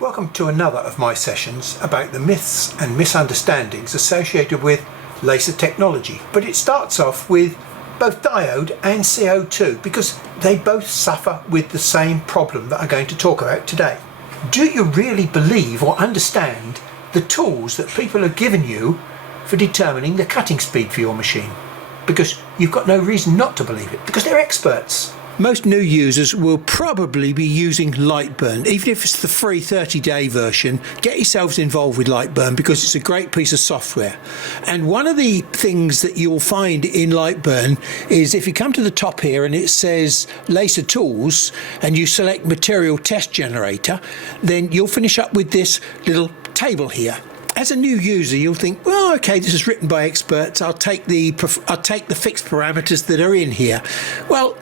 Welcome to another of my sessions about the myths and misunderstandings associated with laser technology. But it starts off with both diode and CO2 because they both suffer with the same problem that I'm going to talk about today. Do you really believe or understand the tools that people have given you for determining the cutting speed for your machine? Because you've got no reason not to believe it, because they're experts. Most new users will probably be using Lightburn. Even if it's the free 30-day version, get yourselves involved with Lightburn because it's a great piece of software. And one of the things that you'll find in Lightburn is if you come to the top here and it says Laser Tools and you select Material Test Generator, then you'll finish up with this little table here. As a new user, you'll think, well, okay, this is written by experts. I'll take the fixed parameters that are in here. Well,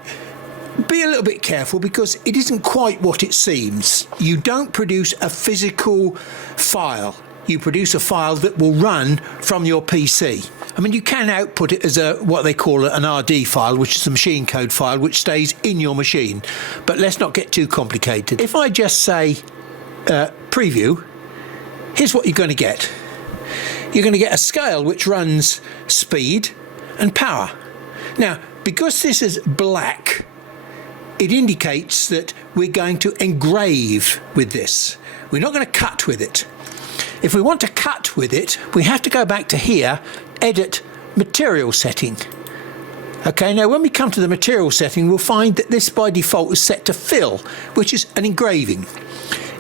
be a little bit careful because it isn't quite what it seems. You don't produce a physical file. You produce a file that will run from your PC. I mean, you can output it as what they call an RD file, which is a machine code file, which stays in your machine. But let's not get too complicated. If I just say preview, here's what you're going to get. You're going to get a scale which runs speed and power. Now, because this is black, it indicates that we're going to engrave with this. We're not going to cut with it. If we want to cut with it, we have to go back to here, edit material setting. Okay, now when we come to the material setting, we'll find that this by default is set to fill, which is an engraving.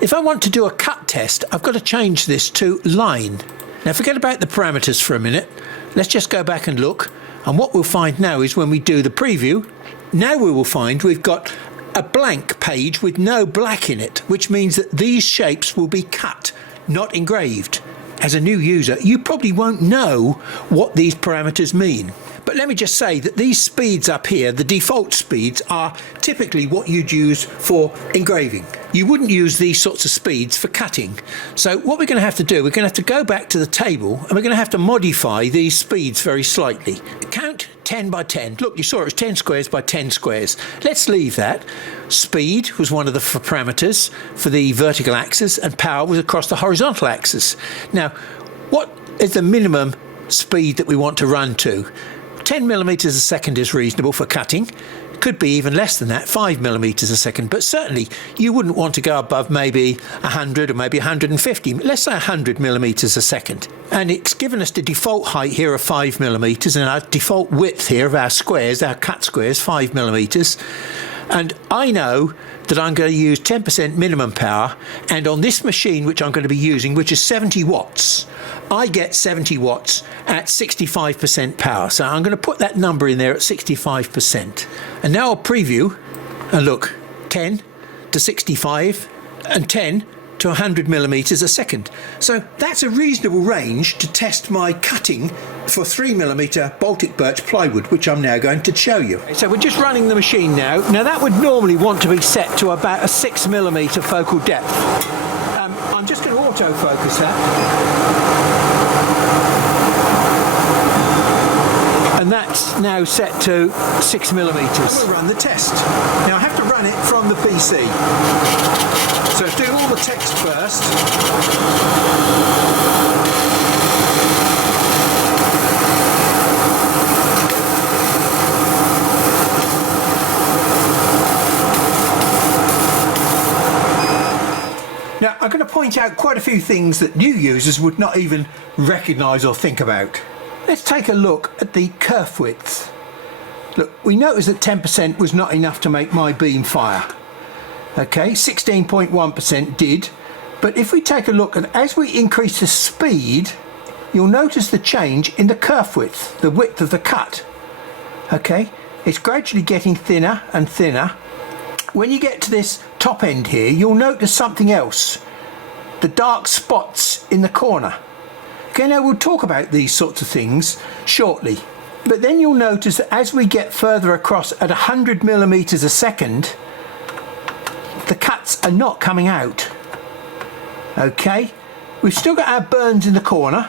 If I want to do a cut test, I've got to change this to line. Now forget about the parameters for a minute. Let's just go back and look. And what we'll find now is when we do the preview, now we will find we've got a blank page with no black in it, which means that these shapes will be cut, not engraved. As a new user, you probably won't know what these parameters mean. But let me just say that these speeds up here, the default speeds, are typically what you'd use for engraving. You wouldn't use these sorts of speeds for cutting. So what we're going to have to do, we're going to have to go back to the table and we're going to have to modify these speeds very slightly. Count 10 by 10. Look, you saw it was 10 squares by 10 squares. Let's leave that. Speed was one of the parameters for the vertical axis and power was across the horizontal axis. Now, what is the minimum speed that we want to run to? 10 millimeters a second is reasonable for cutting. Could be even less than that, 5 millimeters a second, but certainly you wouldn't want to go above maybe 100 or maybe 150, let's say 100 millimeters a second. And it's given us the default height here of 5 millimeters and our default width here of our squares, our cut squares, 5 millimeters. And I know that I'm going to use 10% minimum power, and on this machine which I'm going to be using, which is 70 watts, I get 70 watts at 65% power. So I'm going to put that number in there at 65%. And now I'll preview and look, 10 to 65 and 10 to 100 millimeters a second. So that's a reasonable range to test my cutting for 3mm Baltic birch plywood, which I'm now going to show you. So we're just running the machine now. Now that would normally want to be set to about a 6mm focal depth. I'm just going to autofocus that. And that's now set to 6mm. We'll run the test. Now I have to run it from the PC. So let's do all the text first. Now I'm going to point out quite a few things that new users would not even recognise or think about. Let's take a look at the kerf width. Look, we noticed that 10% was not enough to make my beam fire. Okay, 16.1% did. But if we take a look at, as we increase the speed, you'll notice the change in the kerf width, the width of the cut. Okay, it's gradually getting thinner and thinner. When you get to this top end here, you'll notice something else. The dark spots in the corner. Okay, now we'll talk about these sorts of things shortly. But then you'll notice that as we get further across at 100 millimeters a second, the cuts are not coming out. Okay, we've still got our burns in the corner.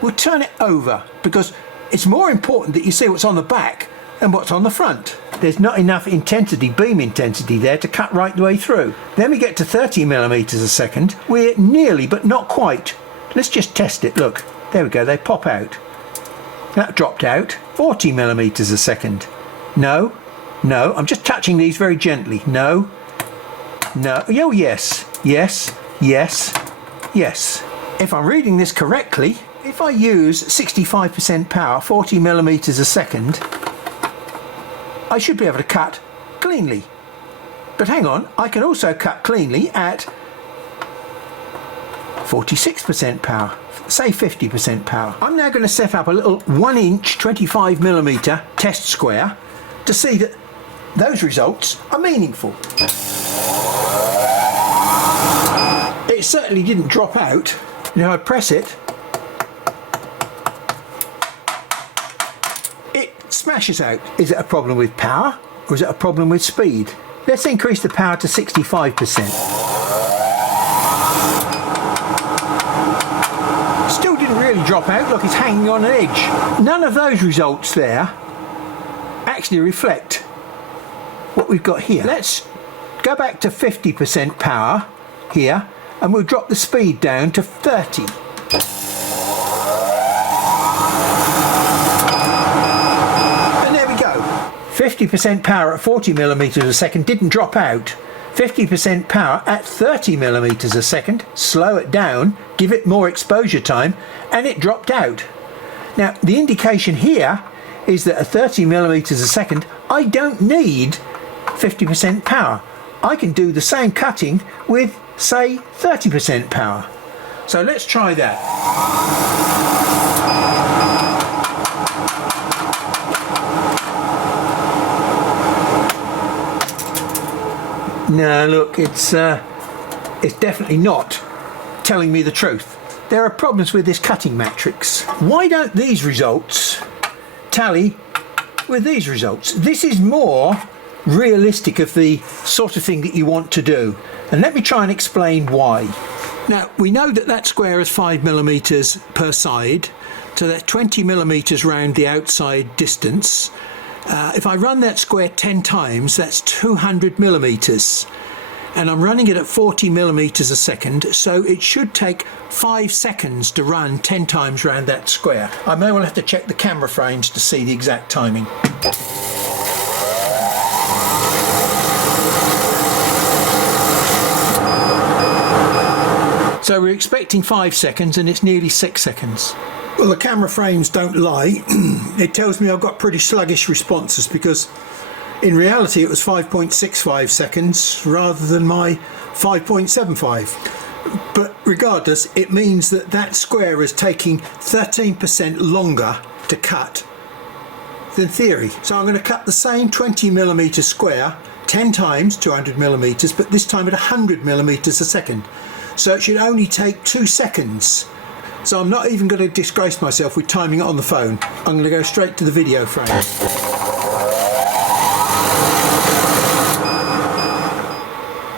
We'll turn it over because it's more important that you see what's on the back than what's on the front. there's not enough intensity, beam intensity there to cut right the way through. Then we get to 30 millimeters a second. We're nearly, but not quite. Let's just test it. Look, there we go, they pop out. That dropped out. 40 millimeters a second. No, no, I'm just touching these very gently. No, no, oh yes, yes, yes, yes. If I'm reading this correctly, if I use 65% power, 40 millimeters a second, I should be able to cut cleanly. But hang on, I can also cut cleanly at 46% power, say 50% power. I'm now going to set up a little 1 inch 25 millimeter test square to see that those results are meaningful. It certainly didn't drop out. Now I press it, it smashes out. Is it a problem with power or is it a problem with speed? Let's increase the power to 65%. Still didn't really drop out. Look, it's hanging on an edge. None of those results there actually reflect what we've got here. Let's go back to 50% power here and we'll drop the speed down to 30. And there we go. 50% power at 40 millimeters a second didn't drop out. 50% power at 30 millimeters a second, slow it down, give it more exposure time, and it dropped out. Now the indication here is that at 30 millimeters a second I don't need 50% power. I can do the same cutting with, say, 30% power. So let's try that. No, look, it's definitely not telling me the truth. There are problems with this cutting matrix. Why don't these results tally with these results? This is more realistic of the sort of thing that you want to do. And let me try and explain why. Now, we know that that square is 5 millimeters per side, so that's 20 millimeters round the outside distance. If I run that square 10 times, that's 200 millimeters. And I'm running it at 40 millimeters a second, so it should take 5 seconds to run 10 times round that square. I may well have to check the camera frames to see the exact timing. So we're expecting 5 seconds and it's nearly 6 seconds. Well, the camera frames don't lie. It tells me I've got pretty sluggish responses because in reality it was 5.65 seconds rather than my 5.75. But regardless, it means that that square is taking 13% longer to cut than theory. So I'm going to cut the same 20 millimeter square 10 times, 200 millimeters, but this time at 100 millimeters a second. So it should only take 2 seconds. So I'm not even going to disgrace myself with timing it on the phone. I'm going to go straight to the video frame.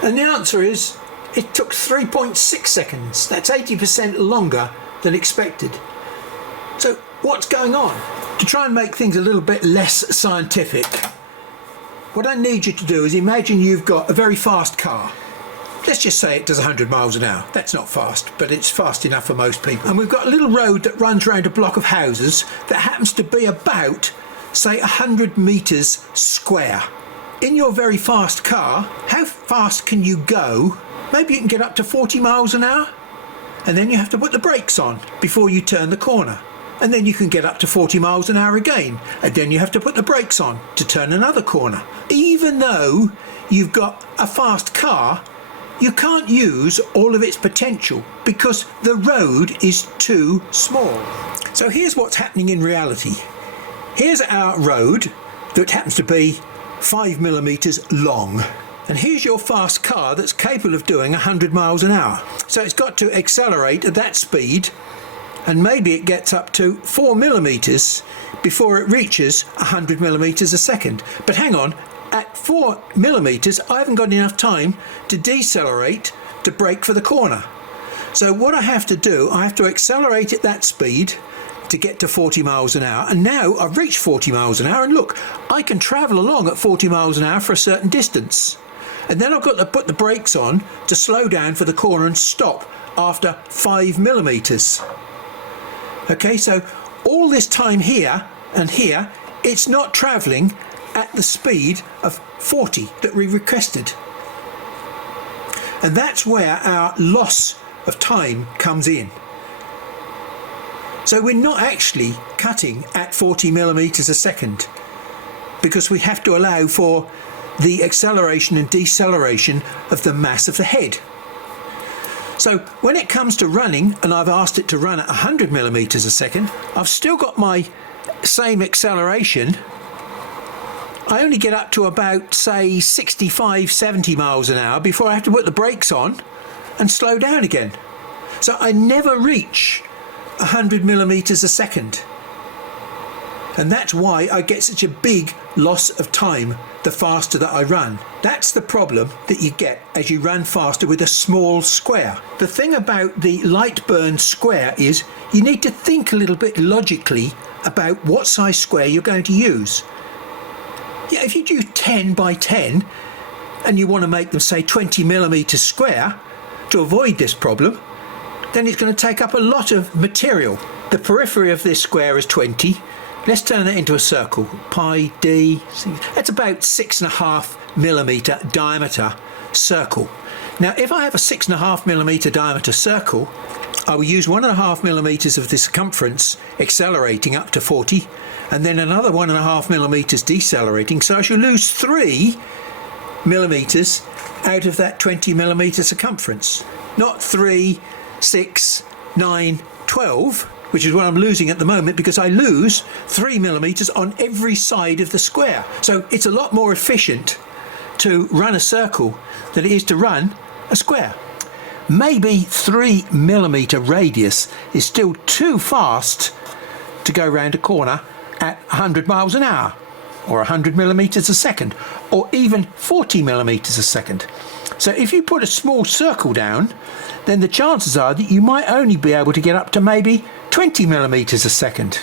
And the answer is, it took 3.6 seconds. That's 80% longer than expected. So what's going on? To try and make things a little bit less scientific, what I need you to do is imagine you've got a very fast car. Let's just say it does 100 miles an hour. That's not fast, but it's fast enough for most people. And we've got a little road that runs around a block of houses that happens to be about, say, 100 meters square. In your very fast car, how fast can you go? Maybe you can get up to 40 miles an hour, and then you have to put the brakes on before you turn the corner. And then you can get up to 40 miles an hour again, and then you have to put the brakes on to turn another corner. Even though you've got a fast car, you can't use all of its potential because the road is too small. So here's what's happening in reality. Here's our road that happens to be 5 millimeters long. And here's your fast car that's capable of doing 100 miles an hour. So it's got to accelerate at that speed, and maybe it gets up to 4 millimeters before it reaches 100 millimeters a second. But hang on, at 4 millimeters, I haven't got enough time to decelerate to brake for the corner. So what I have to do, I have to accelerate at that speed, to get to 40 miles an hour, and now I've reached 40 miles an hour, and look, I can travel along at 40 miles an hour for a certain distance, and then I've got to put the brakes on to slow down for the corner and stop after 5 millimeters. Okay, so all this time here and here, it's not traveling at the speed of 40 that we requested, and that's where our loss of time comes in. So we're not actually cutting at 40 millimeters a second, because we have to allow for the acceleration and deceleration of the mass of the head. So when it comes to running, and I've asked it to run at 100 millimeters a second, I've still got my same acceleration. I only get up to about, say, 65, 70 miles an hour before I have to put the brakes on and slow down again. So I never reach 100 millimeters a second, and that's why I get such a big loss of time the faster that I run. That's the problem that you get as you run faster with a small square. The thing about the light burn square is you need to think a little bit logically about what size square you're going to use. Yeah, if you do 10 by 10 and you want to make them, say, 20 millimeters square to avoid this problem, then it's going to take up a lot of material. The periphery of this square is 20. Let's turn it into a circle. Pi d, that's about 6.5 millimeter diameter circle. Now, if I have a 6.5 millimeter diameter circle, I will use 1.5 millimeters of the circumference accelerating up to 40, and then another 1.5 millimeters decelerating. So I shall lose 3 millimeters out of that 20 millimeter circumference. Not 3, 6, 9, 12, which is what I'm losing at the moment, because I lose 3 millimeters on every side of the square. So it's a lot more efficient to run a circle than it is to run a square. Maybe 3 millimeter radius is still too fast to go round a corner at 100 miles an hour, or 100 millimeters a second, or even 40 millimeters a second. So if you put a small circle down, then the chances are that you might only be able to get up to maybe 20 millimeters a second.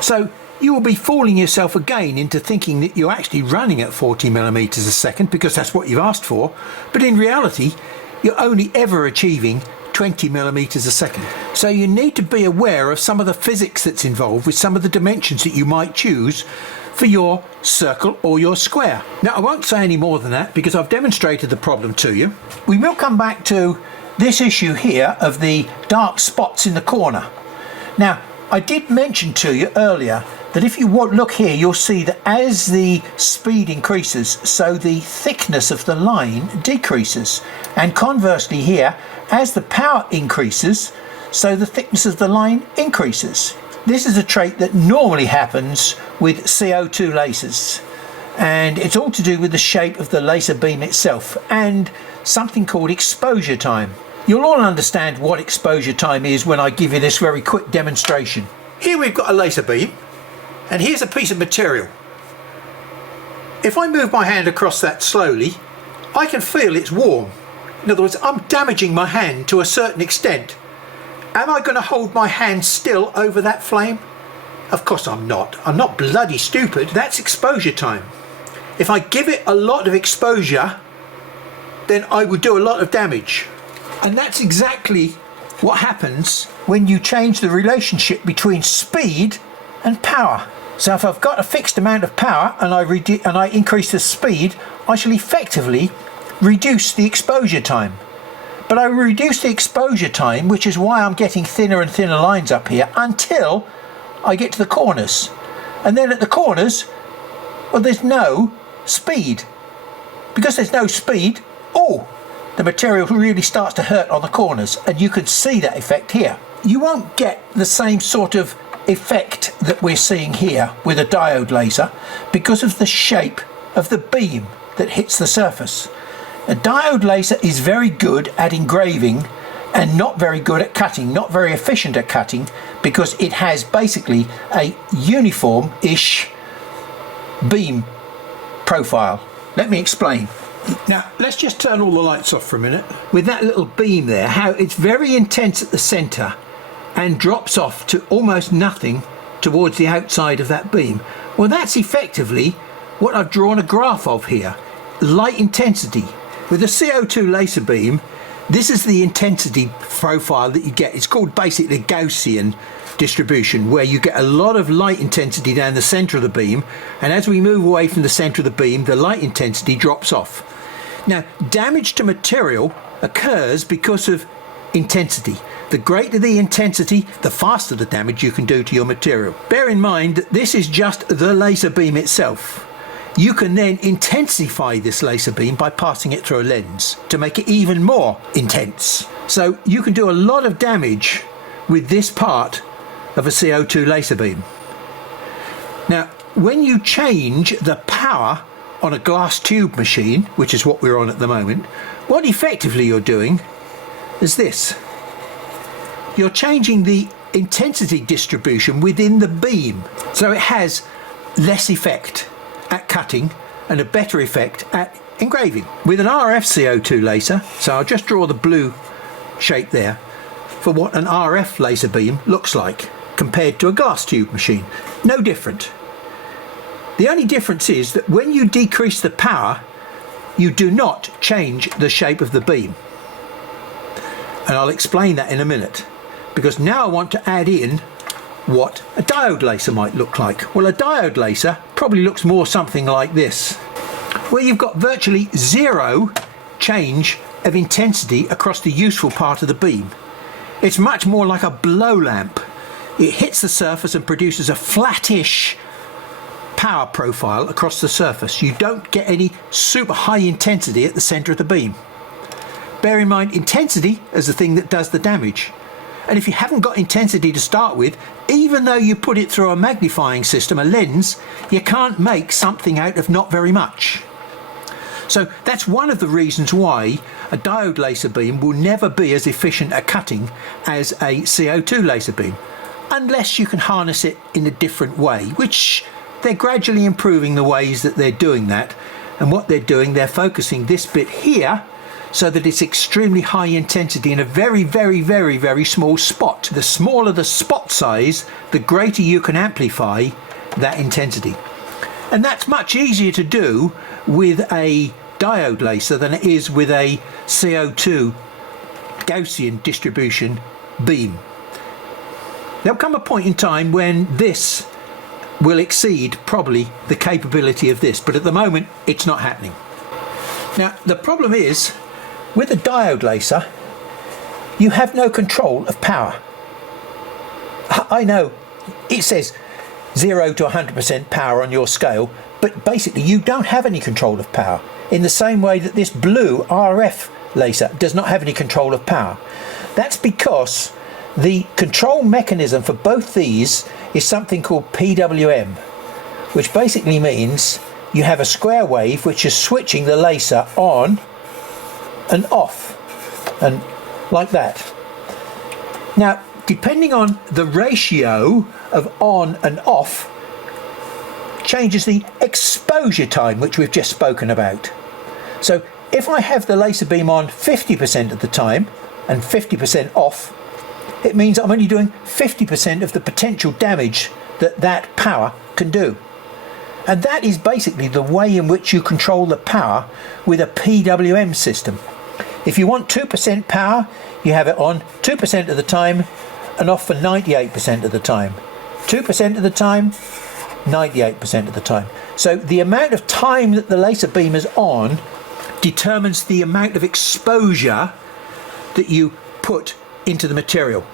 So you will be fooling yourself again into thinking that you're actually running at 40 millimeters a second, because that's what you've asked for, but in reality you're only ever achieving 20 millimeters a second. So you need to be aware of some of the physics that's involved with some of the dimensions that you might choose for your circle or your square. Now, I won't say any more than that because I've demonstrated the problem to you. We will come back to this issue here of the dark spots in the corner. Now, I did mention to you earlier that if you look here, you'll see that as the speed increases, so the thickness of the line decreases. And conversely here, as the power increases, so the thickness of the line increases. This is a trait that normally happens with CO2 lasers, and it's all to do with the shape of the laser beam itself and something called exposure time. You'll all understand what exposure time is when I give you this very quick demonstration. Here we've got a laser beam, and here's a piece of material. If I move my hand across that slowly, I can feel it's warm. In other words, I'm damaging my hand to a certain extent. Am I going to hold my hand still over that flame? Of course I'm not. I'm not bloody stupid. That's exposure time. If I give it a lot of exposure, then I would do a lot of damage. And that's exactly what happens when you change the relationship between speed and power. So if I've got a fixed amount of power and I increase the speed, I shall effectively reduce the exposure time. But I reduce the exposure time, which is why I'm getting thinner and thinner lines up here, until I get to the corners. And then at the corners, well, there's no speed. Because there's no speed, the material really starts to hurt on the corners, and you can see that effect here. You won't get the same sort of effect that we're seeing here with a diode laser because of the shape of the beam that hits the surface. A diode laser is very good at engraving and not very good at cutting, not very efficient at cutting, because it has basically a uniform-ish beam profile. Let me explain. Now, let's just turn all the lights off for a minute. With that little beam there, how it's very intense at the centre and drops off to almost nothing towards the outside of that beam. Well, that's effectively what I've drawn a graph of here. Light intensity. With a CO2 laser beam, this is the intensity profile that you get. It's called basically Gaussian distribution, where you get a lot of light intensity down the center of the beam, and as we move away from the center of the beam, the light intensity drops off. Now, damage to material occurs because of intensity. The greater the intensity, the faster the damage you can do to your material. Bear in mind that this is just the laser beam itself. You can then intensify this laser beam by passing it through a lens to make it even more intense. So you can do a lot of damage with this part of a CO2 laser beam. Now, when you change the power on a glass tube machine, which is what we're on at the moment, what effectively you're doing is this. You're changing the intensity distribution within the beam, so it has less effect at cutting and a better effect at engraving. With an RF CO2 laser, so I'll just draw the blue shape there for what an RF laser beam looks like compared to a glass tube machine. No different. The only difference is that when you decrease the power, you do not change the shape of the beam. And I'll explain that in a minute, because now I want to add in what a diode laser might look like. Well, a diode laser probably looks more something like this, where you've got virtually zero change of intensity across the useful part of the beam. It's much more like a blow lamp. It hits the surface and produces a flattish power profile across the surface. You don't get any super high intensity at the center of the beam. Bear in mind, intensity is the thing that does the damage. And if you haven't got intensity to start with, even though you put it through a magnifying system, a lens, you can't make something out of not very much. So that's one of the reasons why a diode laser beam will never be as efficient at cutting as a CO2 laser beam, unless you can harness it in a different way, which they're gradually improving the ways that they're doing that. And what they're doing, they're focusing this bit here so that it's extremely high intensity in a very, very, very, very small spot. The smaller the spot size, the greater you can amplify that intensity. And that's much easier to do with a diode laser than it is with a CO2 Gaussian distribution beam. There'll come a point in time when this will exceed probably the capability of this, but at the moment it's not happening. Now, the problem is, with a diode laser, you have no control of power. I know it says 0 to 100% power on your scale, but basically you don't have any control of power, in the same way that this blue RF laser does not have any control of power. That's because the control mechanism for both these is something called PWM, which basically means you have a square wave which is switching the laser on and off, and like that. Now, depending on the ratio of on and off, changes the exposure time, which we've just spoken about. So if I have the laser beam on 50% of the time and 50% off, it means I'm only doing 50% of the potential damage that power can do. And that is basically the way in which you control the power with a PWM system. If you want 2% power, you have it on 2% of the time and off for 98% of the time. 2% of the time, 98% of the time. So the amount of time that the laser beam is on determines the amount of exposure that you put into the material.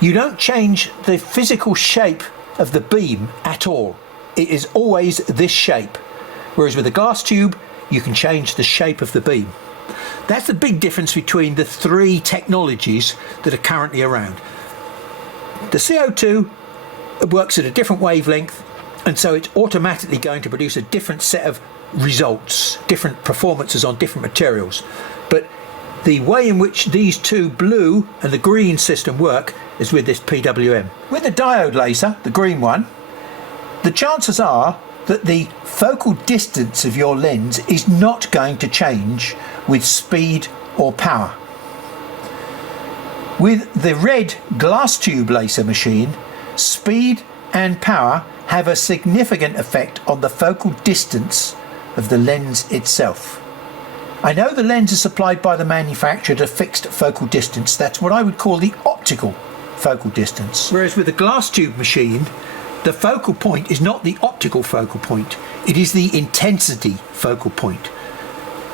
You don't change the physical shape of the beam at all. It is always this shape. Whereas with a glass tube, you can change the shape of the beam. That's the big difference between the three technologies that are currently around. The CO2 works at a different wavelength, and so it's automatically going to produce a different set of results, different performances on different materials. But the way in which these two blue and the green system work is with this PWM. With the diode laser, the green one, the chances are that the focal distance of your lens is not going to change with speed or power. With the red glass tube laser machine, speed and power have a significant effect on the focal distance of the lens itself. I know the lens is supplied by the manufacturer at a fixed focal distance. That's what I would call the optical focal distance. Whereas with the glass tube machine, the focal point is not the optical focal point, it is the intensity focal point.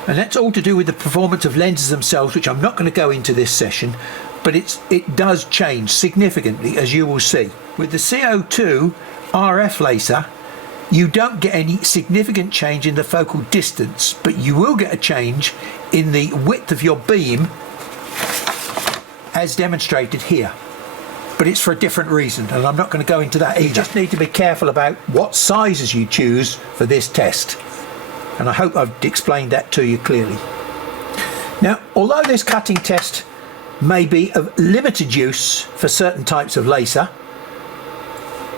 And that's all to do with the performance of lenses themselves, which I'm not going to go into this session, but it does change significantly, as you will see. With the CO2 RF laser, you don't get any significant change in the focal distance, but you will get a change in the width of your beam, as demonstrated here. But it's for a different reason, and I'm not going to go into that either. You just need to be careful about what sizes you choose for this test. And I hope I've explained that to you clearly. Now, although this cutting test may be of limited use for certain types of laser,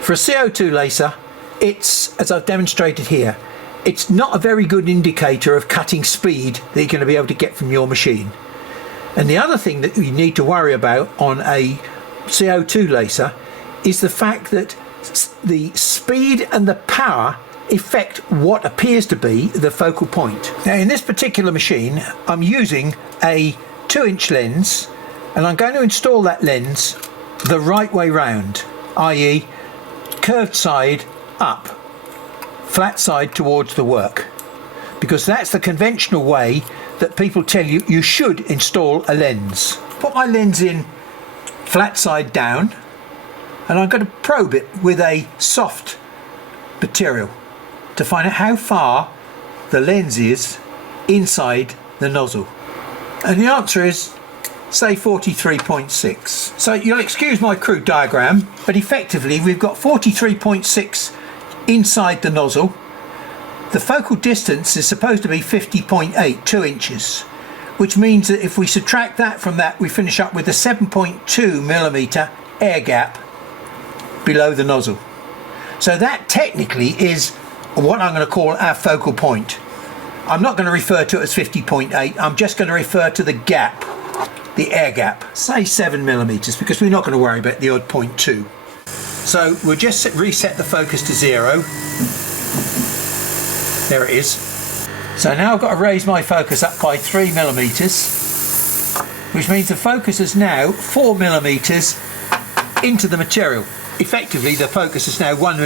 for a CO2 laser, it's, as I've demonstrated here, it's not a very good indicator of cutting speed that you're going to be able to get from your machine. And the other thing that you need to worry about on a CO2 laser is the fact that the speed and the power affect what appears to be the focal point. Now, in this particular machine, I'm using a 2-inch lens, and I'm going to install that lens the right way round, i.e. curved side up, flat side towards the work, because that's the conventional way that people tell you you should install a lens. Put my lens in flat side down, and I'm going to probe it with a soft material to find out how far the lens is inside the nozzle. And the answer is, say, 43.6. So you'll excuse my crude diagram, but effectively we've got 43.6 inside the nozzle. The focal distance is supposed to be 50.8, 2 inches, which means that if we subtract that from that, we finish up with a 7.2 millimeter air gap below the nozzle. So that technically is what I'm going to call our focal point. I'm not going to refer to it as 50.8, I'm just going to refer to the gap, the air gap, say 7 millimeters, because we're not going to worry about the odd 0.2. So we'll just reset the focus to 0. There it is. So now I've got to raise my focus up by 3 millimeters, which means the focus is now 4 millimeters into the material. Effectively, the focus is now 1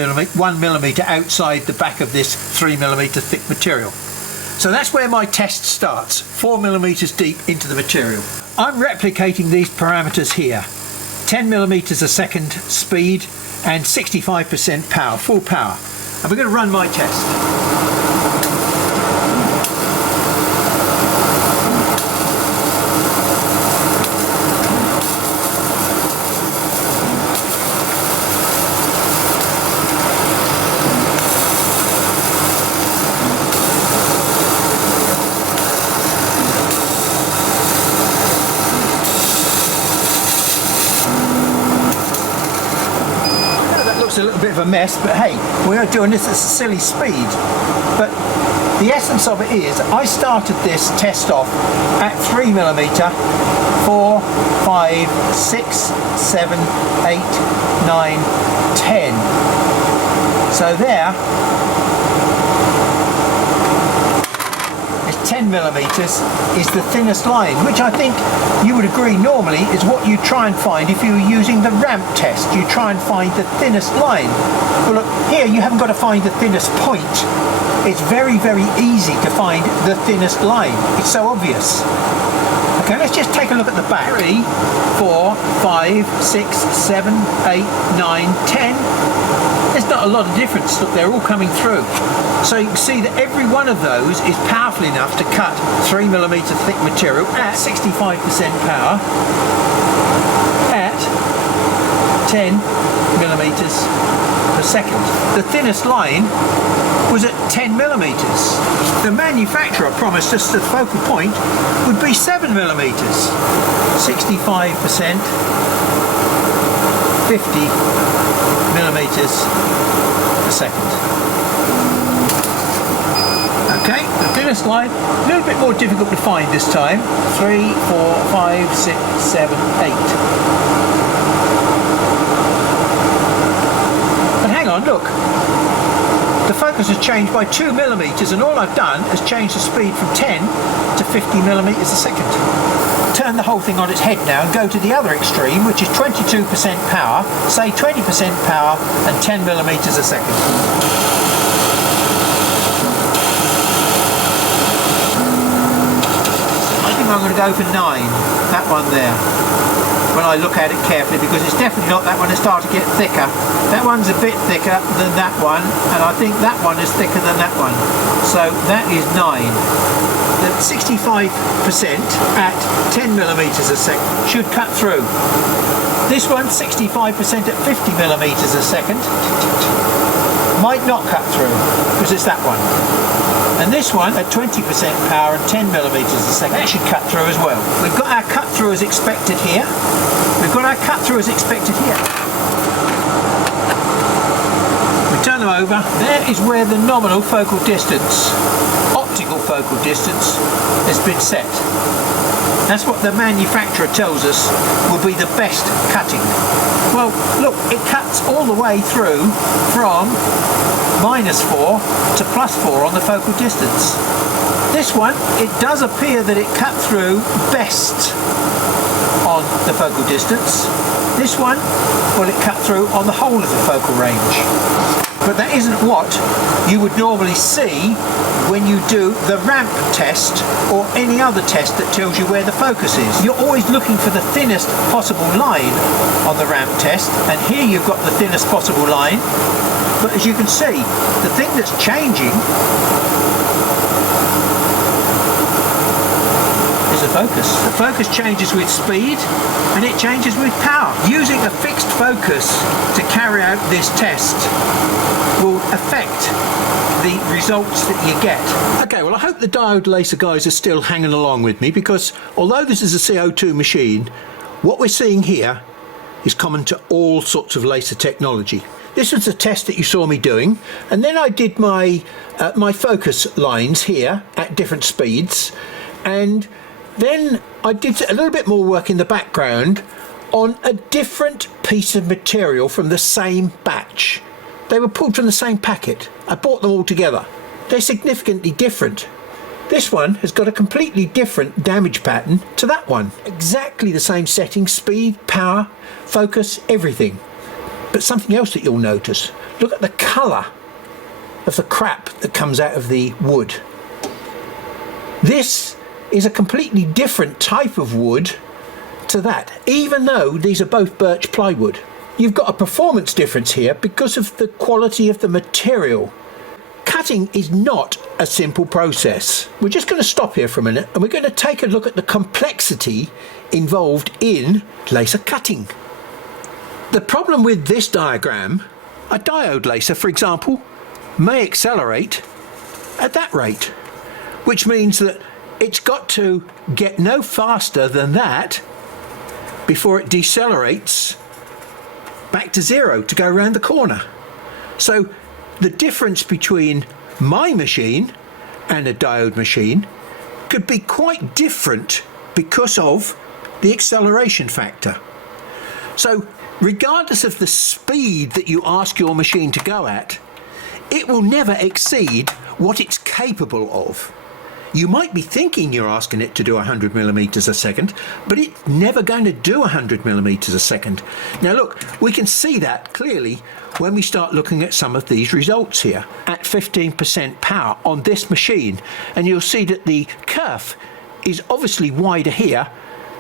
millimeter outside the back of this 3 millimeter thick material. So that's where my test starts, 4 millimeters deep into the material. I'm replicating these parameters here: 10 millimeters a second speed and 65% power, full power. And we're going to run my test. A little bit of a mess, but hey, we are doing this at a silly speed. But the essence of it is, I started this test off at 3 millimeter, 4, 5, 6, 7, 8, 9, 10. So there is 10 millimeters is the thinnest line, which I think you would agree normally is what you try and find if you were using the ramp test. You try and find the thinnest line. Well, look, here you haven't got to find the thinnest point. It's very, very easy to find the thinnest line. It's so obvious. Okay, let's just take a look at the back. 3, 4, 5, 6, 7, 8, 9, 10. There's not a lot of difference. Look, they're all coming through. So you can see that every one of those is powerful enough to cut 3 millimeter thick material at 65% power at 10 millimeters per second. The thinnest line was at 10 millimeters. The manufacturer promised us the focal point would be 7 millimeters. 65%, 50 millimeters per second. Okay, the thinnest line, a little bit more difficult to find this time. 3, 4, 5, 6, 7, 8. But hang on, look. The focus has changed by 2 millimeters, and all I've done is change the speed from 10 to 50 millimeters a second. Turn the whole thing on its head now and go to the other extreme, which is 22% power, say 20% power and 10 millimeters a second. I think I'm going to go for 9, that one there, when I look at it carefully, because it's definitely not that one. It's starting to get thicker. That one's a bit thicker than that one, and I think that one is thicker than that one. So that is 9. That 65% at 10 millimeters a second should cut through. This one, 65% at 50 millimeters a second, might not cut through, because it's that one. And this one at 20% power and 10 millimeters a second, that should cut through as well. We've got our cut through as expected here. We've got our cut through as expected here. We turn them over. There is where the nominal focal distance, optical focal distance, has been set. That's what the manufacturer tells us will be the best cutting. Well, look, it cuts all the way through from -4 to +4 on the focal distance. This one, it does appear that it cut through best on the focal distance. This one, well, it cut through on the whole of the focal range. But that isn't what you would normally see when you do the ramp test or any other test that tells you where the focus is. You're always looking for the thinnest possible line on the ramp test, and here you've got the thinnest possible line. But as you can see, the thing that's changing is the focus. The focus changes with speed and it changes with power. Using a fixed focus to carry out this test will affect the results that you get. Okay, well, I hope the diode laser guys are still hanging along with me, because although this is a CO2 machine, what we're seeing here is common to all sorts of laser technology. This was a test that you saw me doing, and then I did my my focus lines here at different speeds, and then I did a little bit more work in the background on a different piece of material from the same batch. They were pulled from the same packet. I bought them all together. They're significantly different. This one has got a completely different damage pattern to that one. Exactly the same settings, speed, power, focus, everything. But something else that you'll notice, look at the colour of the crap that comes out of the wood. This is a completely different type of wood to that, even though these are both birch plywood. You've got a performance difference here because of the quality of the material. Cutting is not a simple process. We're just going to stop here for a minute and we're going to take a look at the complexity involved in laser cutting. The problem with this diagram, a diode laser, for example, may accelerate at that rate, which means that it's got to get no faster than that before it decelerates back to zero to go around the corner. So the difference between my machine and a diode machine could be quite different because of the acceleration factor. So regardless of the speed that you ask your machine to go at, it will never exceed what it's capable of. You might be thinking you're asking it to do 100 millimeters a second, but it's never going to do 100 millimeters a second. Now look, we can see that clearly when we start looking at some of these results here at 15% power on this machine, and you'll see that the curve is obviously wider here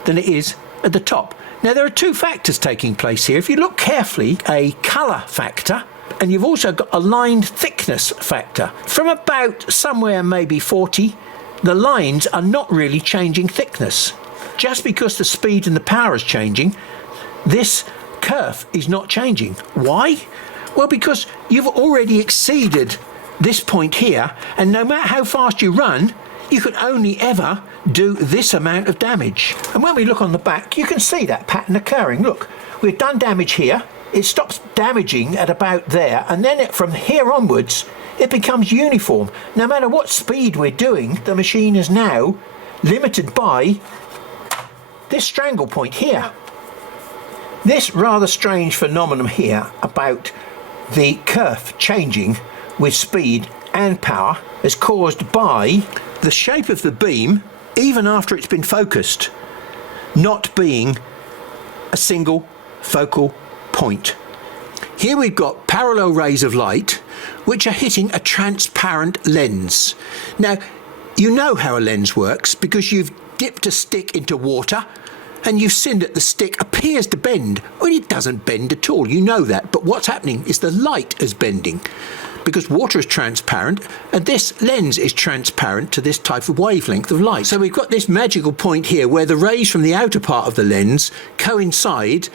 than it is at the top. Now there are two factors taking place here. If you look carefully, a colour factor, and you've also got a line thickness factor. From about somewhere maybe 40, the lines are not really changing thickness. Just because the speed and the power is changing, this curve is not changing. Why? Well, because you've already exceeded this point here, and no matter how fast you run, you can only ever do this amount of damage. And when we look on the back, you can see that pattern occurring. Look, we've done damage here, it stops damaging at about there, and then from here onwards it becomes uniform. No matter what speed we're doing, the machine is now limited by this strangle point here. This rather strange phenomenon here about the kerf changing with speed and power is caused by the shape of the beam, even after it's been focused, not being a single focal point. Here we've got parallel rays of light which are hitting a transparent lens. Now, you know how a lens works because you've dipped a stick into water and you've seen that the stick appears to bend. Well, it doesn't bend at all, you know that, but what's happening is the light is bending because water is transparent and this lens is transparent to this type of wavelength of light. So we've got this magical point here where the rays from the outer part of the lens coincide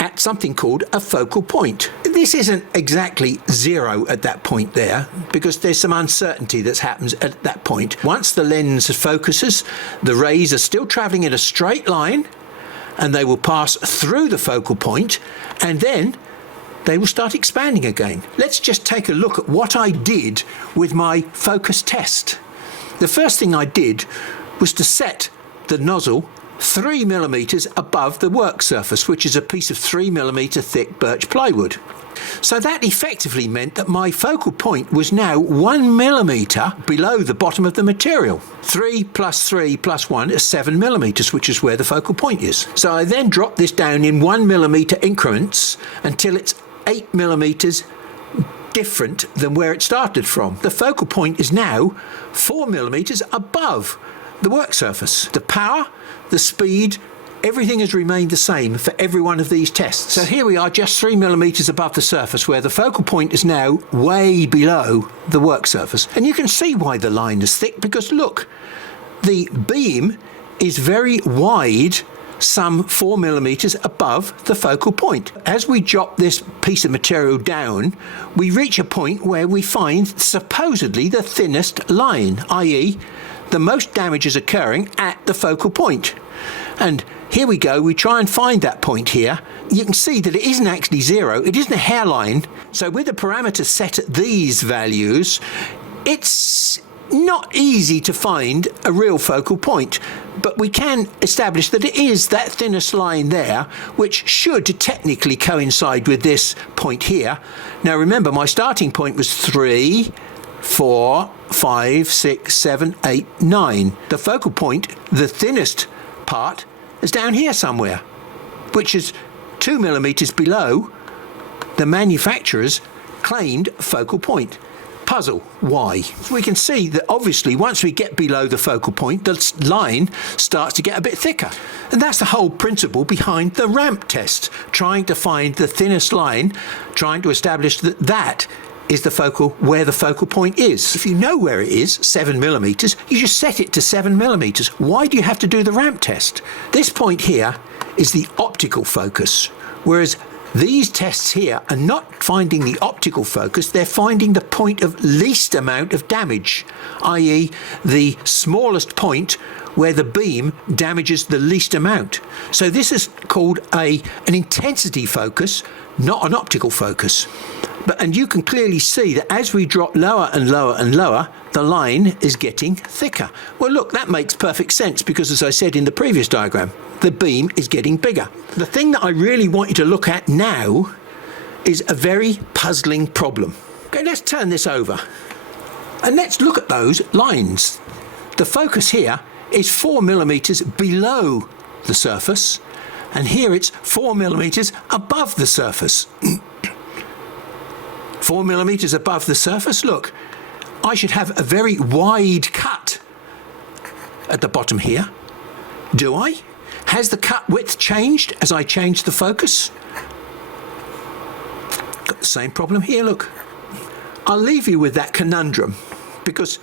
at something called a focal point. This isn't exactly zero at that point there because there's some uncertainty that happens at that point. Once the lens focuses, the rays are still travelling in a straight line and they will pass through the focal point and then they will start expanding again. Let's just take a look at what I did with my focus test. The first thing I did was to set the nozzle 3 millimeters above the work surface, which is a piece of 3 millimeter thick birch plywood. So that effectively meant that my focal point was now 1 millimeter below the bottom of the material. 3 plus 3 plus 1 is 7 millimeters, which is where the focal point is. So I then dropped this down in 1 millimeter increments until it's 8 millimeters different than where it started from. The focal point is now 4 millimeters above the work surface. The power, the speed, everything has remained the same for every one of these tests. So here we are just 3 millimeters above the surface where the focal point is now way below the work surface. And you can see why the line is thick because look, the beam is very wide, some 4 millimeters above the focal point. As we drop this piece of material down, we reach a point where we find supposedly the thinnest line, i.e. the most damage is occurring at the focal point. And here we go, we try and find that point here. You can see that it isn't actually zero, it isn't a hairline. So with the parameters set at these values, it's not easy to find a real focal point, but we can establish that it is that thinnest line there, which should technically coincide with this point here. Now remember, my starting point was 3, 4, 5, 6, 7, 8, 9. The focal point, the thinnest part, is down here somewhere, which is 2 millimeters below the manufacturer's claimed focal point. Puzzle, why? We can see that obviously once we get below the focal point, the line starts to get a bit thicker. And that's the whole principle behind the ramp test, trying to find the thinnest line, trying to establish that that is the where the focal point is. If you know where it is, 7 millimeters, you just set it to 7 millimeters. Why do you have to do the ramp test? This point here is the optical focus, whereas these tests here are not finding the optical focus, they're finding the point of least amount of damage, i.e. the smallest point where the beam damages the least amount. So this is called an intensity focus, not an optical focus. And you can clearly see that as we drop lower and lower and lower, the line is getting thicker. Well, look, that makes perfect sense because, as I said in the previous diagram, the beam is getting bigger. The thing that I really want you to look at now is a very puzzling problem. Okay, let's turn this over and let's look at those lines. The focus here is 4 millimeters below the surface, and here it's 4 millimeters above the surface. 4 millimeters above the surface, look, I should have a very wide cut at the bottom here. Do I? Has the cut width changed as I change the focus? Got the same problem here, look. I'll leave you with that conundrum because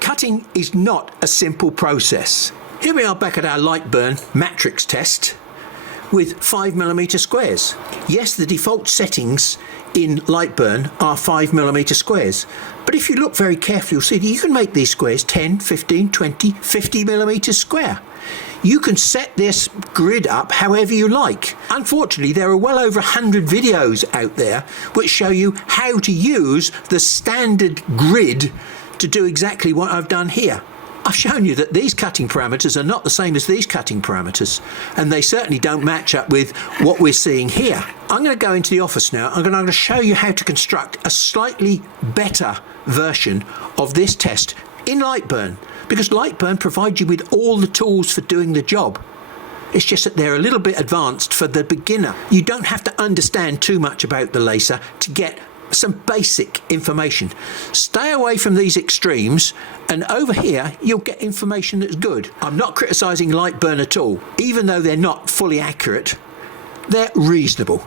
cutting is not a simple process. Here we are back at our light burn matrix test with 5 millimeter squares. Yes, the default settings in Lightburn are 5 millimeter squares, but if you look very carefully, you'll see that you can make these squares 10, 15, 20, 50 millimeters square. You can set this grid up however you like. Unfortunately, there are well over 100 videos out there which show you how to use the standard grid to do exactly what I've done here. I've shown you that these cutting parameters are not the same as these cutting parameters, and they certainly don't match up with what we're seeing here. I'm going to go into the office now. I'm going to show you how to construct a slightly better version of this test in Lightburn, because Lightburn provides you with all the tools for doing the job. It's just that they're a little bit advanced for the beginner. You don't have to understand too much about the laser to get some basic information. Stay away from these extremes, and over here you'll get information that's good. I'm not criticising Lightburn at all. Even though they're not fully accurate, they're reasonable.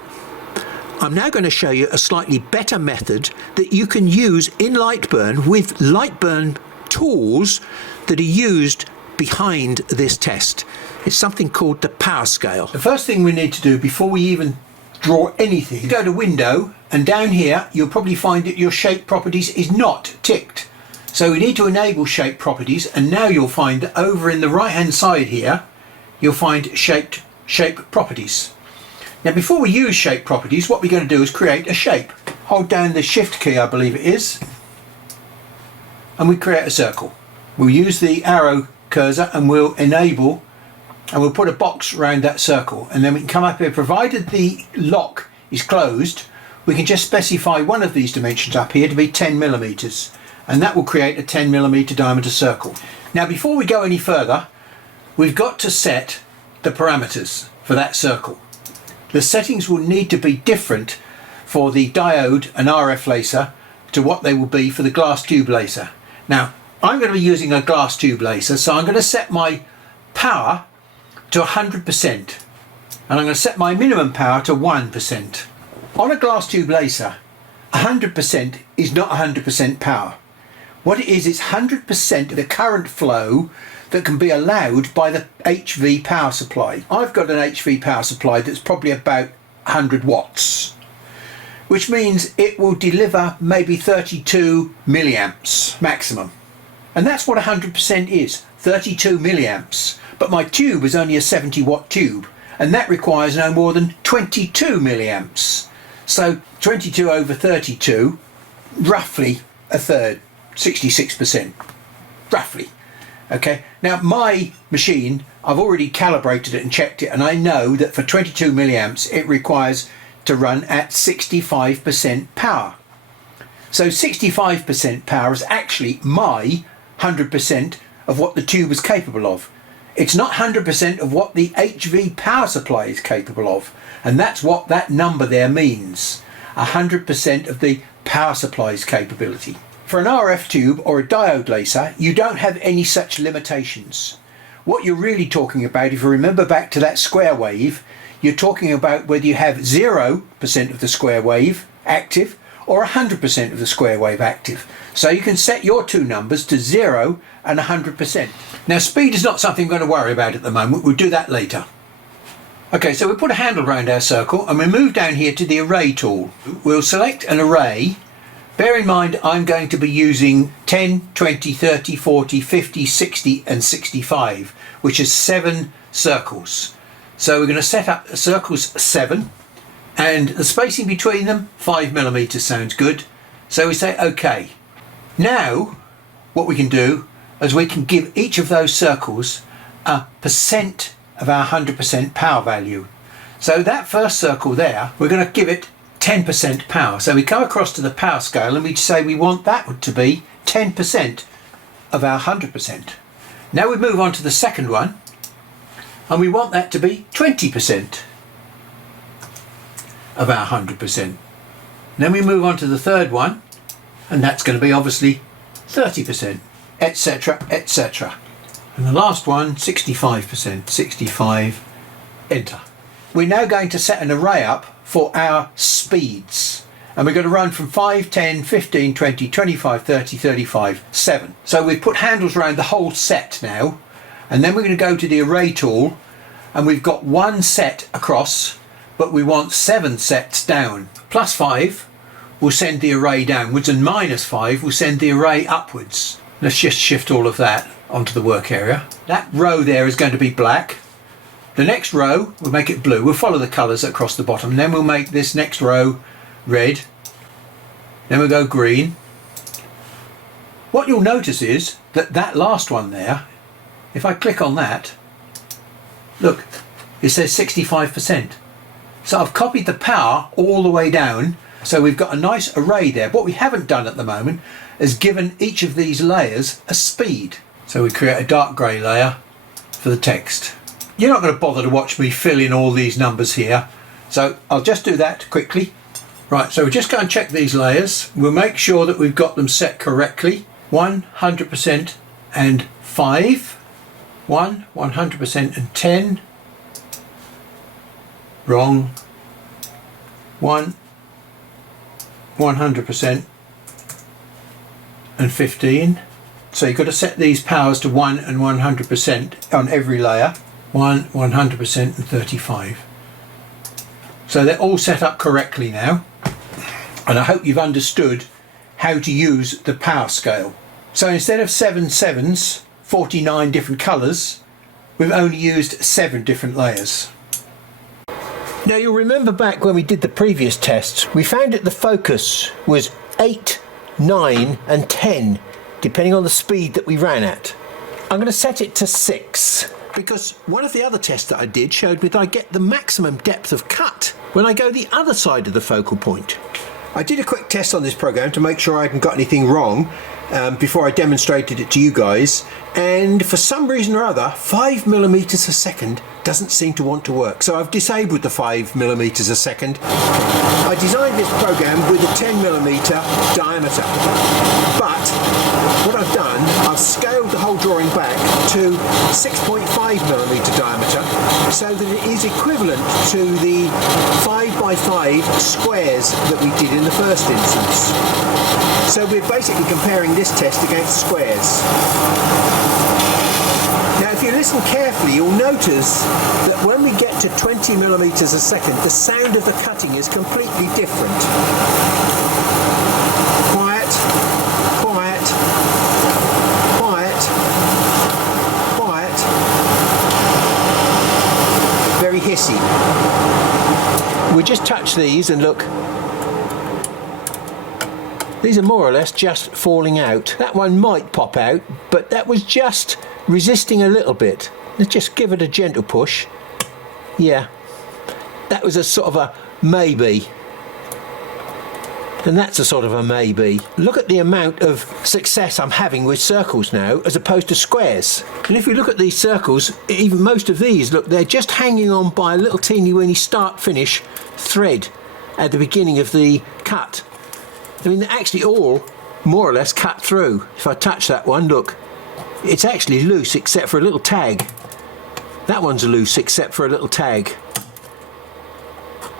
I'm now going to show you a slightly better method that you can use in Lightburn with Lightburn tools that are used behind this test. It's something called the power scale. The first thing we need to do before we even draw anything, go to Window, and down here you'll probably find that your shape properties is not ticked. So we need to enable shape properties, and now you'll find that over in the right hand side here you'll find shape properties. Now before we use shape properties, what we're going to do is create a shape. Hold down the shift key, I believe it is, and we create a circle. We'll use the arrow cursor and we'll enable, and we'll put a box around that circle, and then we can come up here. Provided the lock is closed, we can just specify one of these dimensions up here to be 10 millimeters, and that will create a 10 millimeter diameter circle. Now before we go any further, we've got to set the parameters for that circle. The settings will need to be different for the diode and RF laser to what they will be for the glass tube laser. Now I'm going to be using a glass tube laser, so I'm going to set my power to 100%, and I'm going to set my minimum power to 1%. On a glass tube laser, 100% is not 100% power. What it is, it's 100% of the current flow that can be allowed by the HV power supply. I've got an HV power supply that's probably about 100 watts, which means it will deliver maybe 32 milliamps maximum. And that's what 100% is, 32 milliamps. But my tube is only a 70 watt tube, and that requires no more than 22 milliamps. So 22 over 32, roughly a third, 66%, roughly. Okay, now my machine, I've already calibrated it and checked it, and I know that for 22 milliamps it requires to run at 65% power. So 65% power is actually my 100% of what the tube is capable of. It's not 100% of what the HV power supply is capable of, and that's what that number there means, 100% of the power supply's capability. For an RF tube or a diode laser, you don't have any such limitations. What you're really talking about, if you remember back to that square wave, you're talking about whether you have 0% of the square wave active or 100% of the square wave active. So you can set your two numbers to 0 and 100%. Now speed is not something I'm going to worry about at the moment, we'll do that later. Okay, so we put a handle around our circle and we move down here to the array tool. We'll select an array. Bear in mind I'm going to be using 10, 20, 30, 40, 50, 60 and 65, which is 7 circles. So we're going to set up circles 7, and the spacing between them, 5 millimeters sounds good. So we say OK. Now what we can do is we can give each of those circles a percent of our 100% power value. So that first circle there, we're going to give it 10% power. So we come across to the power scale and we say we want that to be 10% of our 100%. Now we move on to the second one and we want that to be 20% of our 100%. Then we move on to the third one, and that's going to be obviously 30%, etc, etc. And the last one, 65%, 65, enter. We're now going to set an array up for our speeds, and we're going to run from 5, 10, 15, 20, 25, 30, 35, 7. So we've put handles around the whole set now, and then we're going to go to the array tool, and we've got one set across, but we want 7 sets down. Plus 5 will send the array downwards, and minus 5 will send the array upwards. Let's just shift all of that onto the work area. That row there is going to be black. The next row, we'll make it blue. We'll follow the colours across the bottom. Then we'll make this next row red. Then we'll go green. What you'll notice is that that last one there, if I click on that, look, it says 65%. So I've copied the power all the way down. So we've got a nice array there. What we haven't done at the moment is given each of these layers a speed. So we create a dark grey layer for the text. You're not going to bother to watch me fill in all these numbers here, so I'll just do that quickly. Right, so we're just going to check these layers. We'll make sure that we've got them set correctly. 100% and 5. 100% and 10. Wrong. 100% and 15. So you've got to set these powers to 1 and 100% on every layer. 100% and 35. So they're all set up correctly now, and I hope you've understood how to use the power scale. So instead of 7 sevens, 49 different colours, we've only used 7 different layers. Now you'll remember back when we did the previous tests, we found that the focus was 8, 9 and 10, depending on the speed that we ran at. I'm going to set it to 6. Because one of the other tests that I did showed me that I get the maximum depth of cut when I go the other side of the focal point. I did a quick test on this program to make sure I hadn't got anything wrong before I demonstrated it to you guys, and for some reason or other 5mm a second doesn't seem to want to work, so I've disabled the 5mm a second. I designed this program with a 10mm diameter, but what I've done, I've scaled the whole drawing back to 6.5mm diameter, so that it is equivalent to the 5x5 squares that we did in the first instance. So we're basically comparing this test against squares. Now if you listen carefully, you'll notice that when we get to 20mm a second, the sound of the cutting is completely different. Quiet, quiet, quiet, quiet, very hissy. We just touch these and look. These are more or less just falling out. That one might pop out, but that was just resisting a little bit. Let's just give it a gentle push. Yeah, that was a sort of a maybe. And that's a sort of a maybe. Look at the amount of success I'm having with circles now as opposed to squares. And if we look at these circles, even most of these, look, they're just hanging on by a little teeny weeny start-finish thread at the beginning of the cut. I mean, they're actually all more or less cut through. If I touch that one, look, it's actually loose except for a little tag. That one's loose except for a little tag.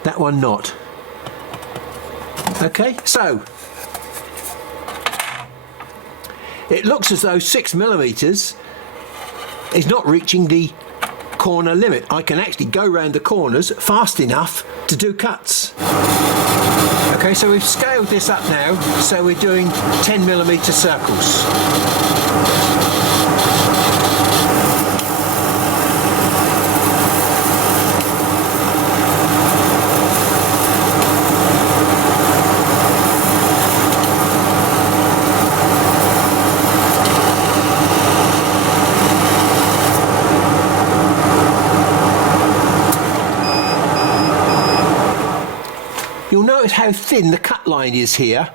That one not. Okay, so it looks as though 6mm is not reaching the corner limit. I can actually go round the corners fast enough to do cuts. Okay, so we've scaled this up now, so we're doing 10mm circles. You'll notice how thin the cut line is here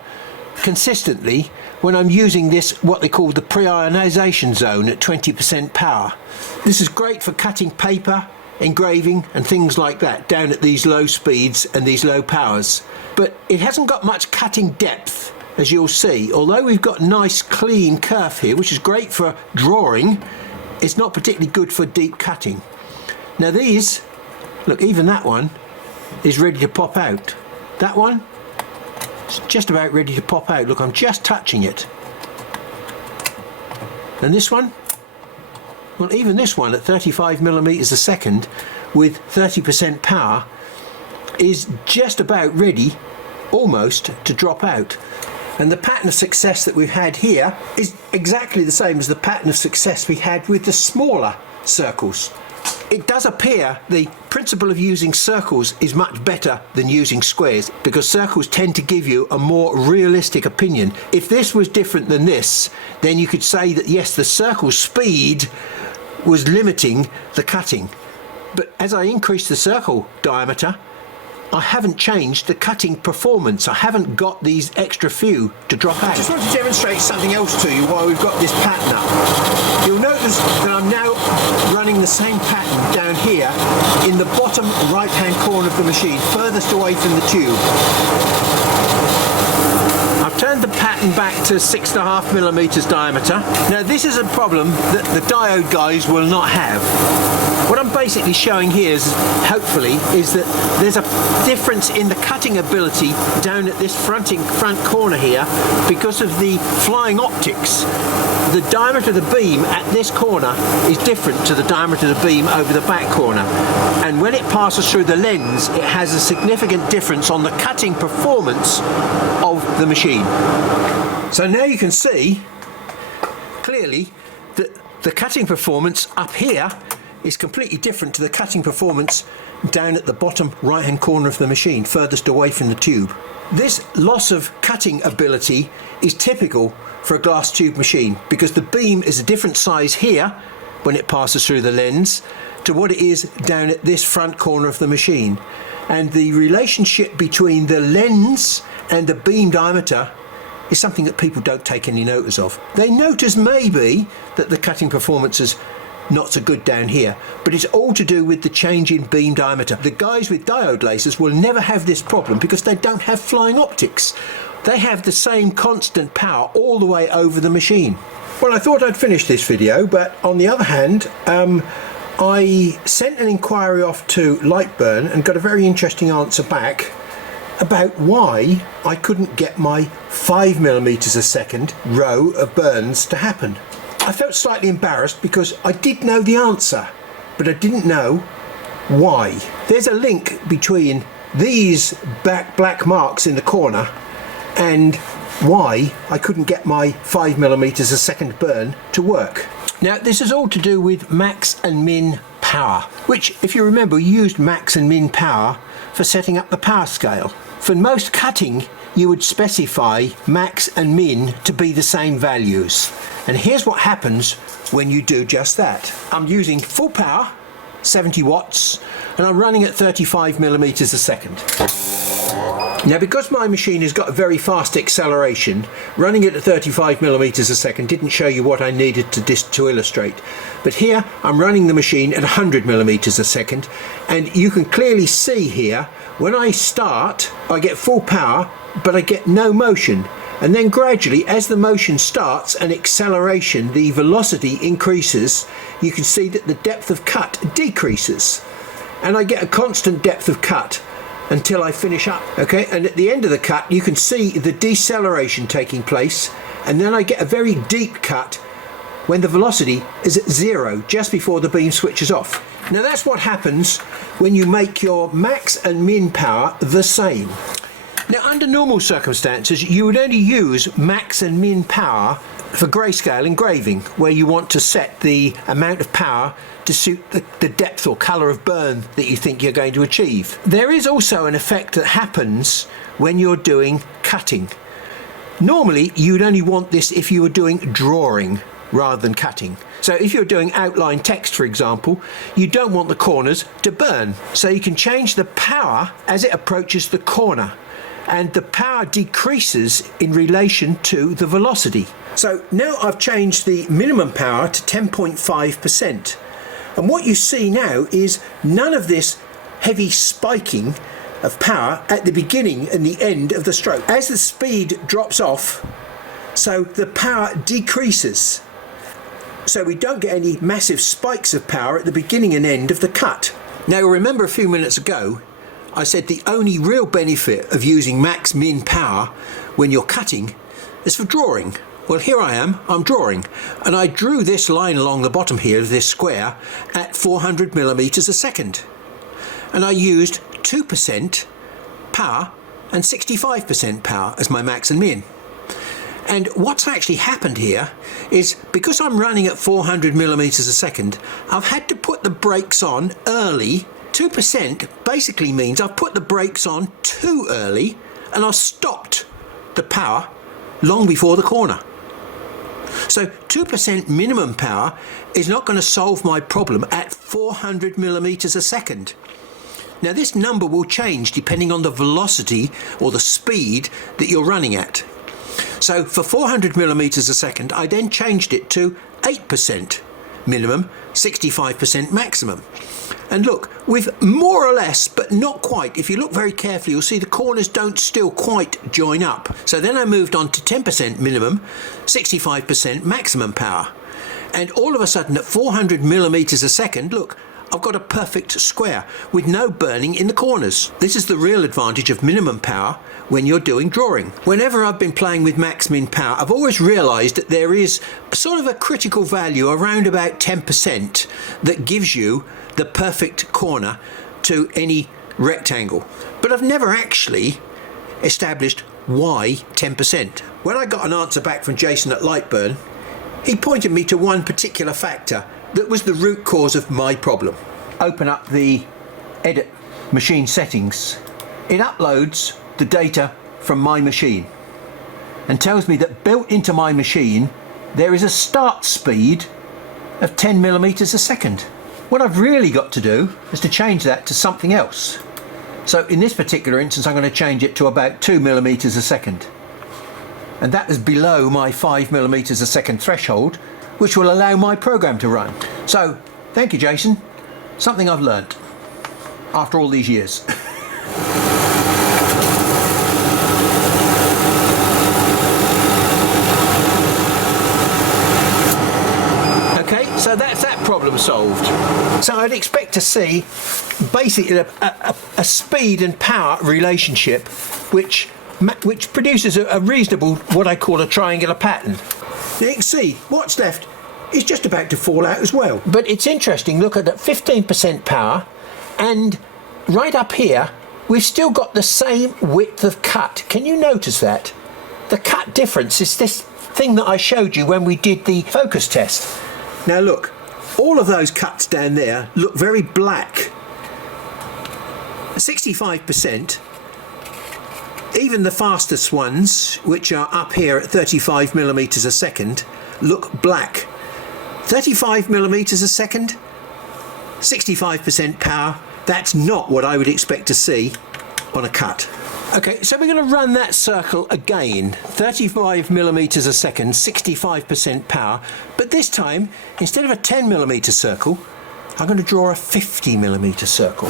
consistently when I'm using this, what they call the pre-ionization zone at 20% power. This is great for cutting paper, engraving and things like that down at these low speeds and these low powers. But it hasn't got much cutting depth, as you'll see. Although we've got nice clean kerf here, which is great for drawing, it's not particularly good for deep cutting. Now these, look, even that one is ready to pop out. That one is just about ready to pop out. Look, I'm just touching it. And this one, well, even this one at 35mm a second with 30% power is just about ready almost to drop out. And the pattern of success that we've had here is exactly the same as the pattern of success we had with the smaller circles. It does appear the principle of using circles is much better than using squares, because circles tend to give you a more realistic opinion. If this was different than this, then you could say that yes, the circle speed was limiting the cutting. But as I increase the circle diameter, I haven't changed the cutting performance. I haven't got these extra few to drop out. I just want to demonstrate something else to you while we've got this pattern up. You'll notice that I'm now running the same pattern down here in the bottom right hand corner of the machine, furthest away from the tube. I've turned the pattern back to 6.5mm diameter. Now this is a problem that the diode guys will not have. What I'm basically showing here is, hopefully, is that there's a difference in the cutting ability down at this front corner here because of the flying optics. The diameter of the beam at this corner is different to the diameter of the beam over the back corner. And when it passes through the lens, it has a significant difference on the cutting performance of the machine. So now you can see clearly that the cutting performance up here is completely different to the cutting performance down at the bottom right hand corner of the machine, furthest away from the tube. This loss of cutting ability is typical for a glass tube machine because the beam is a different size here when it passes through the lens to what it is down at this front corner of the machine. And the relationship between the lens and the beam diameter is something that people don't take any notice of. They notice maybe that the cutting performance is not so good down here, but it's all to do with the change in beam diameter. The guys with diode lasers will never have this problem because they don't have flying optics. They have the same constant power all the way over the machine. Well, I thought I'd finish this video, but on the other hand, I sent an inquiry off to Lightburn and got a very interesting answer back about why I couldn't get my 5mm a second row of burns to happen. I felt slightly embarrassed because I did know the answer, but I didn't know why. There's a link between these black marks in the corner and why I couldn't get my 5mm a second burn to work. Now this is all to do with max and min power, which, if you remember, we used max and min power for setting up the power scale. For most cutting you would specify max and min to be the same values. And here's what happens when you do just that. I'm using full power, 70 watts, and I'm running at 35mm a second. Now because my machine has got a very fast acceleration, running it at 35mm a second didn't show you what I needed to illustrate. But here I'm running the machine at 100mm a second, and you can clearly see here, when I start I get full power but I get no motion. And then gradually, as the motion starts and acceleration, the velocity increases, you can see that the depth of cut decreases. And I get a constant depth of cut until I finish up. Okay, and at the end of the cut, you can see the deceleration taking place. And then I get a very deep cut when the velocity is at 0, just before the beam switches off. Now that's what happens when you make your max and min power the same. Now under normal circumstances you would only use max and min power for grayscale engraving, where you want to set the amount of power to suit the depth or colour of burn that you think you're going to achieve. There is also an effect that happens when you're doing cutting. Normally you'd only want this if you were doing drawing rather than cutting. So if you're doing outline text, for example, you don't want the corners to burn. So you can change the power as it approaches the corner, and the power decreases in relation to the velocity. So now I've changed the minimum power to 10.5%, and what you see now is none of this heavy spiking of power at the beginning and the end of the stroke. As the speed drops off, so the power decreases, so we don't get any massive spikes of power at the beginning and end of the cut. Now remember, a few minutes ago I said the only real benefit of using max min power when you're cutting is for drawing. Well, here I am, I'm drawing, and I drew this line along the bottom here of this square at 400mm a second, and I used 2% power and 65% power as my max and min. And what's actually happened here is, because I'm running at 400 millimeters a second, I've had to put the brakes on early. 2% basically means I've put the brakes on too early and I've stopped the power long before the corner. So 2% minimum power is not going to solve my problem at 400 millimeters a second. Now this number will change depending on the velocity or the speed that you're running at. So for 400 millimeters a second, I then changed it to 8% minimum, 65% maximum. And look, with more or less, but not quite, if you look very carefully, you'll see the corners don't still quite join up. So then I moved on to 10% minimum, 65% maximum power. And all of a sudden at 400 millimeters a second, look, I've got a perfect square with no burning in the corners. This is the real advantage of minimum power when you're doing drawing. Whenever I've been playing with max min power, I've always realized that there is sort of a critical value around about 10% that gives you the perfect corner to any rectangle. But I've never actually established why 10%. When I got an answer back from Jason at Lightburn, he pointed me to one particular factor that was the root cause of my problem. Open up the edit machine settings. It uploads the data from my machine and tells me that built into my machine there is a start speed of 10 millimeters a second. What I've really got to do is to change that to something else. So in this particular instance I'm going to change it to about 2 millimeters a second. And that is below my 5 millimeters a second threshold, which will allow my program to run. So, thank you, Jason. Something I've learnt after all these years. Okay, so that's that problem solved. So I'd expect to see basically a speed and power relationship which produces a reasonable, what I call a triangular pattern. You can see what's left is just about to fall out as well. But it's interesting, look at that 15% power, and right up here we've still got the same width of cut. Can you notice that? The cut difference is this thing that I showed you when we did the focus test. Now look, all of those cuts down there look very black. 65%. Even the fastest ones, which are up here at 35 millimeters a second, look black. 35 millimeters a second, 65% power, that's not what I would expect to see on a cut. Okay, so we're going to run that circle again. 35 millimeters a second, 65% power, but this time, instead of a 10 millimeter circle, I'm going to draw a 50 millimeter circle.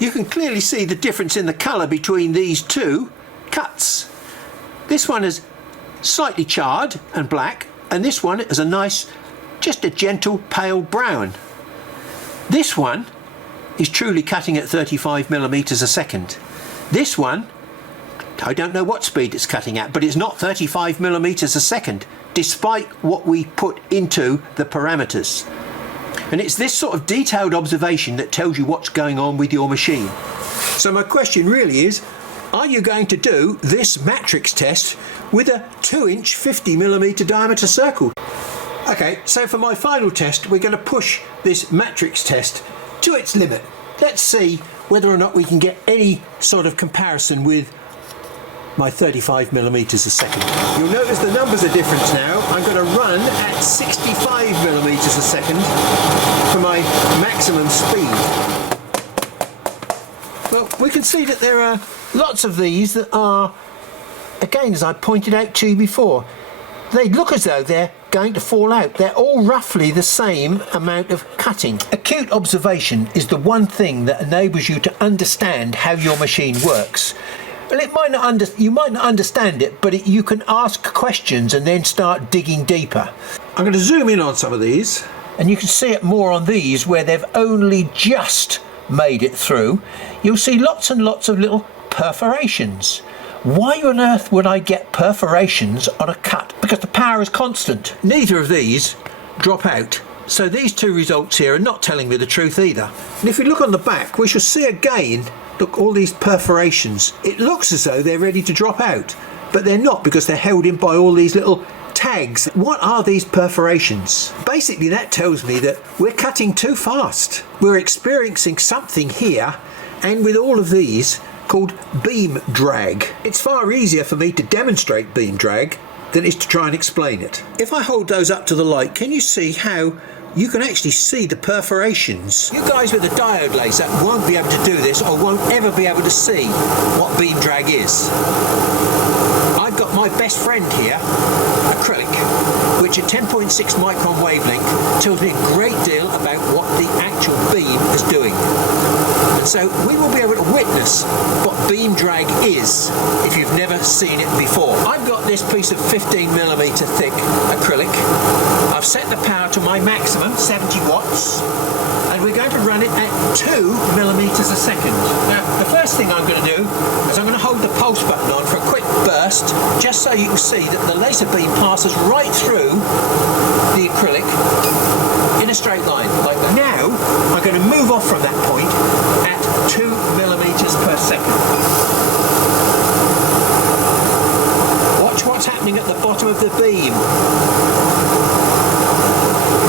You can clearly see the difference in the colour between these two cuts. This one is slightly charred and black, and this one is a nice, just a gentle pale brown. This one is truly cutting at 35 millimeters a second. This one, I don't know what speed it's cutting at, but it's not 35 millimeters a second, despite what we put into the parameters. And it's this sort of detailed observation that tells you what's going on with your machine. So my question really is, are you going to do this matrix test with a 2-inch 50 millimeter diameter circle? Okay, so for my final test, we're going to push this matrix test to its limit. Let's see whether or not we can get any sort of comparison with my 35 millimeters a second. You'll notice the numbers are different now. I'm going to run at 65 millimeters a second for my maximum speed. Well, we can see that there are lots of these that are, again, as I pointed out to you before, they look as though they're going to fall out. They're all roughly the same amount of cutting. Acute observation is the one thing that enables you to understand how your machine works. Well, you might not understand it, but you can ask questions and then start digging deeper. I'm going to zoom in on some of these, and you can see it more on these where they've only just made it through. You'll see lots and lots of little perforations. Why on earth would I get perforations on a cut? Because the power is constant. Neither of these drop out So these two results here are not telling me the truth either. And if we look on the back, we shall see again, look, all these perforations. It looks as though they're ready to drop out, but they're not, because they're held in by all these little tags. What are these perforations? Basically, that tells me that we're cutting too fast. We're experiencing something here, and with all of these, called beam drag. It's far easier for me to demonstrate beam drag than it is to try and explain it. If I hold those up to the light, can you see how you can actually see the perforations? You guys with a diode laser won't be able to do this, or won't ever be able to see what beam drag is. I've got my best friend here, acrylic, which at 10.6 micron wavelength tells me a great deal about what the actual beam is doing. And so we will be able to witness what beam drag is if you've never seen it before. I've got this piece of 15mm thick acrylic. I've set the power to my maximum, 70 watts, and we're going to run it at 2mm a second. Now, the first thing I'm going to do is I'm going to hold the pulse button on for a quick burst, just so you can see that the laser beam passes right through the acrylic in a straight line. Like now, I'm going to move off from that point at 2mm per second. Watch what's happening at the bottom of the beam.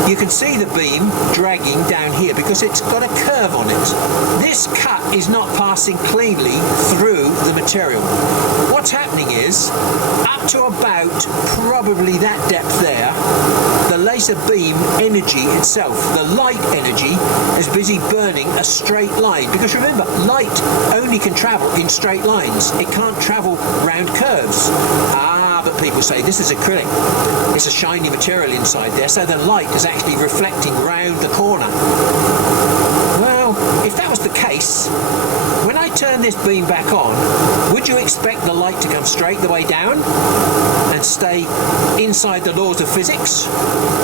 You can see the beam dragging down here because it's got a curve on it. This cut is not passing cleanly through the material. What's happening is, up to about probably that depth there, the laser beam energy itself, the light energy, is busy burning a straight line. Because remember, light only can travel in straight lines. It can't travel round curves. But people say this is acrylic. It's a shiny material inside there, so the light is actually reflecting round the corner. Well, if that was the case, when I turn this beam back on, would you expect the light to come straight the way down and stay inside the laws of physics?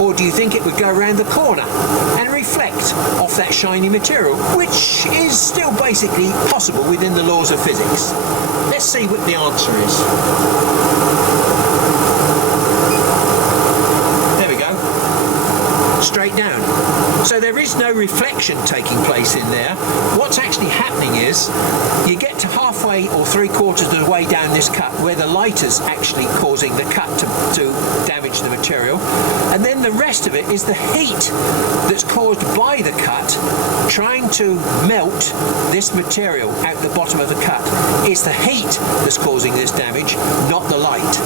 Or do you think it would go around the corner and reflect off that shiny material, which is still basically possible within the laws of physics? Let's see what the answer is. Straight down. So there is no reflection taking place in there. What's actually happening is you get to halfway or 3/4 of the way down this cut where the light is actually causing the cut to damage the material, and then the rest of it is the heat that's caused by the cut trying to melt this material out the bottom of the cut. It's the heat that's causing this damage, not the light.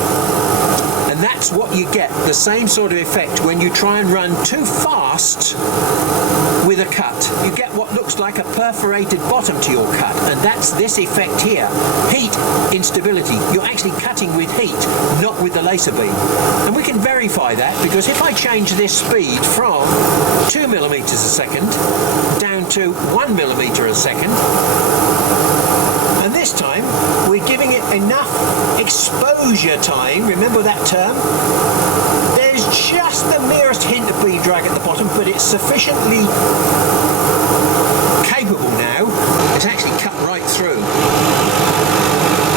And that's what you get, the same sort of effect when you try and run too fast with a cut. You get what looks like a perforated bottom to your cut, and that's this effect here. Heat instability. You're actually cutting with heat, not with the laser beam. And we can verify that, because if I change this speed from 2mm a second down to 1mm a second, and this time we're giving it enough exposure time, remember that term? There's just the merest hint of beam drag at the bottom, but it's sufficiently capable now, it's actually cut right through.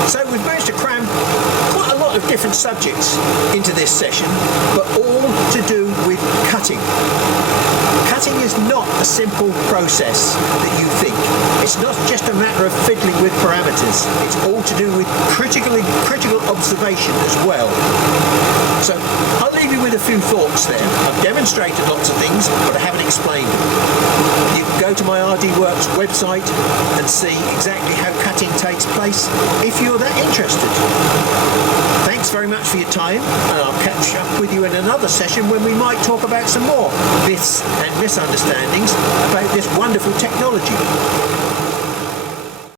So we've managed to cram quite a lot of different subjects into this session, but all to do with cutting. Cutting is not a simple process that you think. It's not just a matter of fiddling with parameters. It's all to do with critical observation as well. So I'll leave you with a few thoughts there. I've demonstrated lots of things, but I haven't explained them. You can go to my RD Works website and see exactly how cutting takes place if you're that interested. Thanks very much for your time, and I'll catch up with you in another session when we might talk about some more myths and misunderstandings about this wonderful technology.